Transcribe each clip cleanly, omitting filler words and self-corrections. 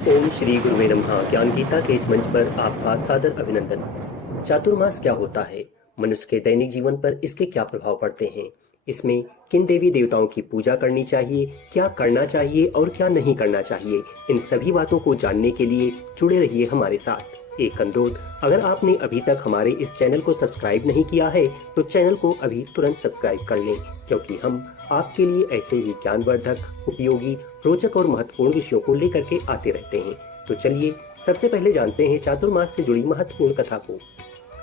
ओम श्री गुरुवे नमः। ज्ञान गीता के इस मंच पर आपका सादर अभिनंदन। चातुर्मास क्या होता है? मनुष्य के दैनिक जीवन पर इसके क्या प्रभाव पड़ते हैं? इसमें किन देवी देवताओं की पूजा करनी चाहिए, क्या करना चाहिए और क्या नहीं करना चाहिए, इन सभी बातों को जानने के लिए जुड़े रहिए हमारे साथ। एक अनुरोध, अगर आपने अभी तक हमारे इस चैनल को सब्सक्राइब नहीं किया है तो चैनल को अभी तुरंत सब्सक्राइब कर लें, क्योंकि हम आपके लिए ऐसे ही ज्ञानवर्धक, उपयोगी, रोचक और महत्वपूर्ण विषयों को लेकर के आते रहते हैं। तो चलिए सबसे पहले जानते हैं चातुर्मास से जुड़ी महत्वपूर्ण कथा को।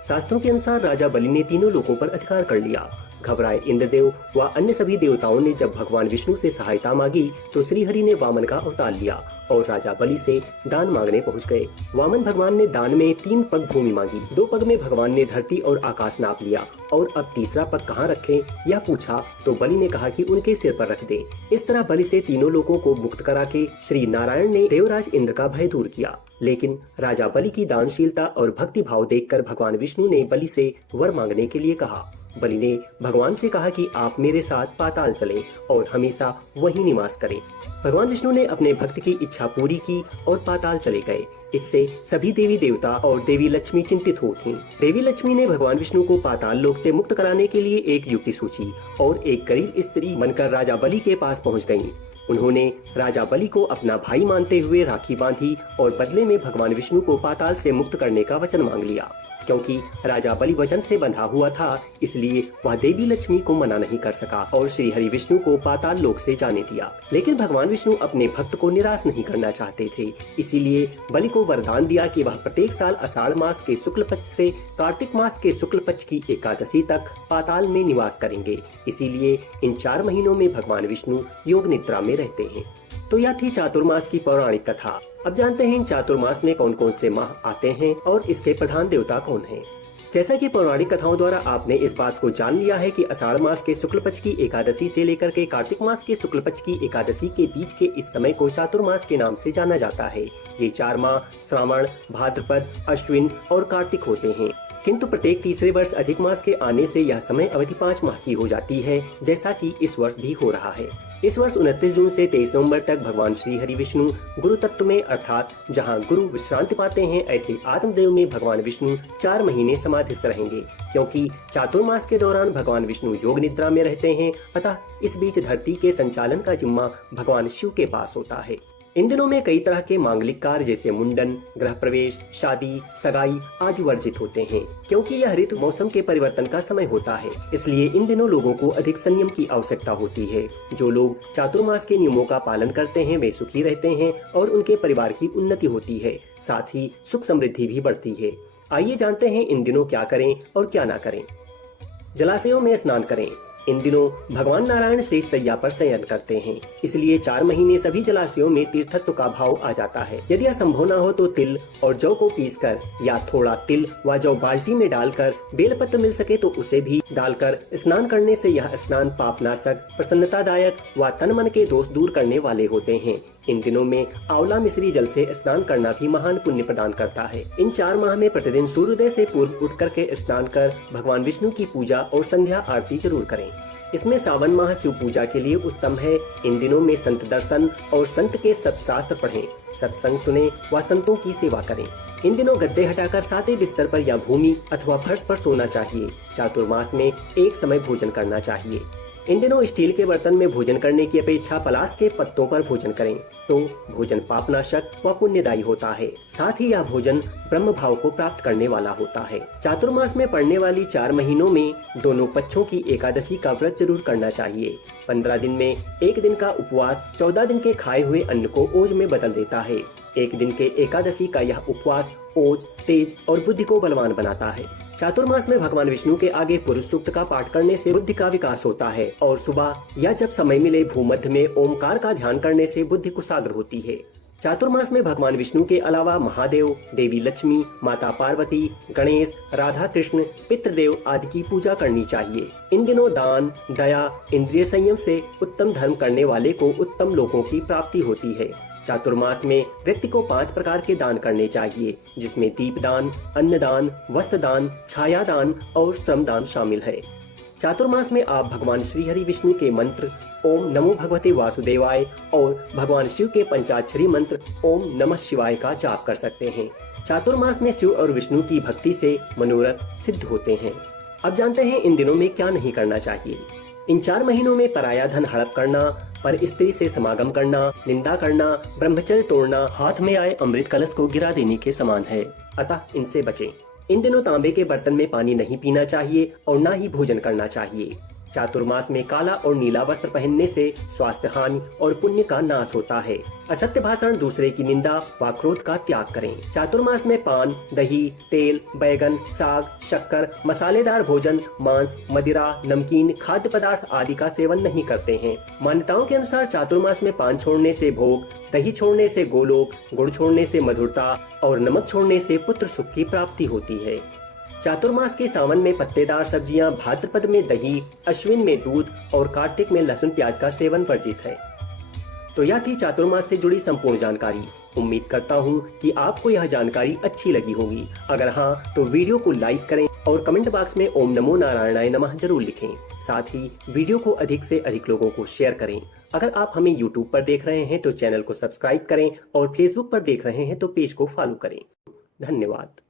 शास्त्रों के अनुसार राजा बलि ने तीनों लोकों पर अधिकार कर लिया। घबराए इंद्रदेव व अन्य सभी देवताओं ने जब भगवान विष्णु से सहायता मांगी तो श्रीहरि ने वामन का अवतार लिया और राजा बलि से दान मांगने पहुंच गए। वामन भगवान ने दान में 3 पग भूमि मांगी। 2 पग में भगवान ने धरती और आकाश नाप लिया और अब तीसरा पग कहाँ रखें यह पूछा तो बलि ने कहा कि उनके सिर पर रख दें। इस तरह बलि से तीनों लोगों को मुक्त करा के श्री नारायण ने देवराज इंद्र का भय दूर किया। लेकिन राजा बलि की दानशीलता और भक्ति भाव देखकर भगवान विष्णु ने बलि से वर मांगने के लिए कहा। बलि ने भगवान से कहा कि आप मेरे साथ पाताल चलें और हमेशा वहीं निवास करें। भगवान विष्णु ने अपने भक्त की इच्छा पूरी की और पाताल चले गए। इससे सभी देवी देवता और देवी लक्ष्मी चिंतित हो थीं। देवी लक्ष्मी ने भगवान विष्णु को पाताल लोक से मुक्त कराने के लिए एक युक्ति सोची और एक गरीब स्त्री बनकर राजा बलि के पास पहुंच गईं। उन्होंने राजा बलि को अपना भाई मानते हुए राखी बांधी और बदले में भगवान विष्णु को पाताल से मुक्त करने का वचन मांग लिया। क्योंकि राजा बलि वचन से बंधा हुआ था, इसलिए वह देवी लक्ष्मी को मना नहीं कर सका और श्री हरि विष्णु को पाताल लोक से जाने दिया। लेकिन भगवान विष्णु अपने भक्त को निराश नहीं करना चाहते थे, इसीलिए बलि को वरदान दिया कि वह प्रत्येक साल आषाढ़ मास के शुक्ल पक्ष से कार्तिक मास के शुक्ल पक्ष की एकादशी तक पाताल में निवास करेंगे। इसीलिए इन 4 महीनों में भगवान विष्णु योग निद्रा में रहते हैं। तो यह थी चातुर्मास की पौराणिक कथा। अब जानते हैं इन चातुर्मास में कौन कौन से माह आते हैं और इसके प्रधान देवता कौन हैं। जैसा कि पौराणिक कथाओं द्वारा आपने इस बात को जान लिया है कि आषाढ़ मास के शुक्ल पक्ष की एकादशी से लेकर के कार्तिक मास के शुक्ल पक्ष की एकादशी के बीच के इस समय को चातुर्मास के नाम से जाना जाता है। ये 4 माह श्रावण, भाद्रपद, अश्विन और कार्तिक होते हैं, किंतु प्रत्येक तीसरे वर्ष अधिक मास के आने से यह समय अवधि 5 माह की हो जाती है, जैसा कि इस वर्ष भी हो रहा है। इस वर्ष 29 जून से 23 नवंबर तक भगवान श्री हरि विष्णु गुरु तत्व में, अर्थात जहां गुरु विश्रांति पाते हैं, ऐसे आत्मदेव में भगवान विष्णु 4 महीने समाधिस्थ रहेंगे। क्योंकि चातुर्मास के दौरान भगवान विष्णु योग निद्रा में रहते हैं, अतः इस बीच धरती के संचालन का जिम्मा भगवान शिव के पास होता है। इन दिनों में कई तरह के मांगलिक कार्य जैसे मुंडन, गृह प्रवेश, शादी, सगाई आदि वर्जित होते हैं। क्योंकि यह ऋतु मौसम के परिवर्तन का समय होता है, इसलिए इन दिनों लोगों को अधिक संयम की आवश्यकता होती है। जो लोग चातुर्मास के नियमों का पालन करते हैं वे सुखी रहते हैं और उनके परिवार की उन्नति होती है, साथ ही सुख समृद्धि भी बढ़ती है। आइए जानते हैं इन दिनों क्या करें और क्या ना करें। जलाशयों में स्नान करें। इन दिनों भगवान नारायण शेष शैया पर शयन करते हैं, इसलिए 4 महीने सभी जलाशयों में तीर्थत्व का भाव आ जाता है। यदि यह संभव न हो तो तिल और जौ को पीसकर या थोड़ा तिल व जौ बाल्टी में डालकर, बेलपत्र मिल सके तो उसे भी डालकर स्नान करने से यह स्नान पापनाशक, प्रसन्नतादायक व तन मन के दोष दूर करने वाले होते हैं। इन दिनों में आंवला मिश्री जल से स्नान करना भी महान पुण्य प्रदान करता है। इन 4 माह में प्रतिदिन सूर्योदय से पूर्व उठ करके स्नान कर भगवान विष्णु की पूजा और संध्या आरती जरूर करें। इसमें सावन माह शिव पूजा के लिए उत्तम है। इन दिनों में संत दर्शन और संत के सत्शास्त्र पढ़ें, सत्संग सुने व संतों की सेवा करें। इन दिनों गद्दे हटाकर सादे बिस्तर पर या भूमि अथवा फर्श पर सोना चाहिए। चातुर्मास में एक समय भोजन करना चाहिए। इन दिनों स्टील के बर्तन में भोजन करने की अपेक्षा पलाश के पत्तों पर भोजन करें तो भोजन पापनाशक व पुण्यदायी होता है। साथ ही यह भोजन ब्रह्म भाव को प्राप्त करने वाला होता है। चातुर्मास में पड़ने वाली 4 महीनों में दोनों पक्षों की एकादशी का व्रत जरूर करना चाहिए। 15 दिन में 1 दिन का उपवास 14 दिन के खाए हुए अन्न को ओज में बदल देता है। 1 दिन के एकादशी का यह उपवास ओज, तेज और बुद्धि को बलवान बनाता है। चातुर्मास में भगवान विष्णु के आगे पुरुष सूक्त का पाठ करने से बुद्धि का विकास होता है और सुबह या जब समय मिले भूमध्य में ओमकार का ध्यान करने से बुद्धि कुशाग्र होती है। चातुर्मास में भगवान विष्णु के अलावा महादेव, देवी लक्ष्मी, माता पार्वती, गणेश, राधा कृष्ण, पितृदेव आदि की पूजा करनी चाहिए। इन दिनों दान, दया, इंद्रिय संयम से उत्तम धर्म करने वाले को उत्तम लोकों की प्राप्ति होती है। चातुर्मास में व्यक्ति को 5 प्रकार के दान करने चाहिए, जिसमें दीपदान, अन्नदान, वस्त्रदान, छायादान और श्रमदान शामिल है। चातुर्मास में आप भगवान श्री हरि विष्णु के मंत्र ओम नमो भगवते वासुदेवाय और भगवान शिव के पंचाक्षरी मंत्र ओम नमः शिवाय का जाप कर सकते हैं। चातुर्मास में शिव और विष्णु की भक्ति से मनोरथ सिद्ध होते हैं। अब जानते हैं इन दिनों में क्या नहीं करना चाहिए। इन 4 महीनों में पराया धन हड़प करना, पर स्त्री से समागम करना, निंदा करना, ब्रह्मचर्य तोड़ना, हाथ में आए अमृत कलश को गिरा देने के समान है, अतः इनसे बचें। इन दिनों तांबे के बर्तन में पानी नहीं पीना चाहिए और ना ही भोजन करना चाहिए। चातुर्मास में काला और नीला वस्त्र पहनने से स्वास्थ्य हानि और पुण्य का नाश होता है। असत्य भाषण, दूसरे की निंदा व क्रोध का त्याग करें। चातुर्मास में पान, दही, तेल, बैगन, साग, शक्कर, मसालेदार भोजन, मांस, मदिरा, नमकीन, खाद्य पदार्थ आदि का सेवन नहीं करते हैं। मान्यताओं के अनुसार चातुर्मास में पान छोड़ने से भोग, दही छोड़ने से गोलोक, गुड़ छोड़ने से मधुरता और नमक छोड़ने से पुत्र सुख की प्राप्ति होती है। चातुर्मास के सावन में पत्तेदार सब्जियां, भाद्रपद में दही, अश्विन में दूध और कार्तिक में लहसुन प्याज का सेवन वर्जित है। तो यह थी चातुर्मास से जुड़ी संपूर्ण जानकारी। उम्मीद करता हूं कि आपको यह जानकारी अच्छी लगी होगी। अगर हाँ तो वीडियो को लाइक करें और कमेंट बॉक्स में ओम नमो नारायणाय नमः जरूर लिखें। साथ ही वीडियो को अधिक से अधिक लोगों को शेयर करें। अगर आप हमें यूट्यूब पर देख रहे हैं तो चैनल को सब्सक्राइब करें और फेसबुक पर देख रहे हैं तो पेज को फॉलो करें। धन्यवाद।